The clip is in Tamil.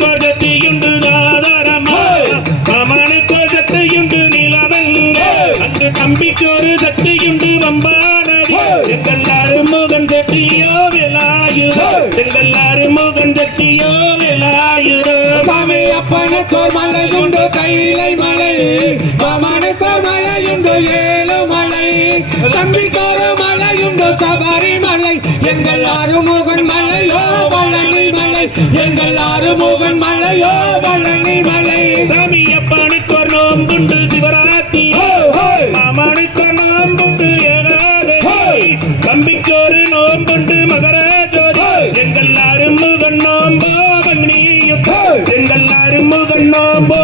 மாமனுக்கோர் சக்தியுண்டு ஆதாரமா மாமனுக்கோர் சக்தியுண்டு நிலவங்க அங்கு தம்பிக்கொரு சக்தியுண்டு வம்பானது எங்கள் அருமுகன் சக்தியோ வேலாயுதோ எங்கள் அருமுகன் சக்தியோ வேலாயுதோ சாமி அப்பனுக்கோர் மலையுண்டு கைலை மலை மாமனுக்கோர் மலையுண்டு ஏழுமலை தம்பிக்கோரு மலையுண்டு சபரிமலை எங்கள் அருமுகன் மலையோ பழனி மலை எங்கள் அருமுகன் மலையோ பழனி மலை சாமி அப்பனுக்கோர் நோம்புண்டு சிவராத்திரி மாமனுக்கோர் நோம்புண்டு ஏகாதசி தம்பிக்கோரு நோம்புண்டு மகர ஜோதி எங்கள் அருமுகன் நோம்போ பங்னியுத்தோ எங்கள் அருமுகன் நோம்போ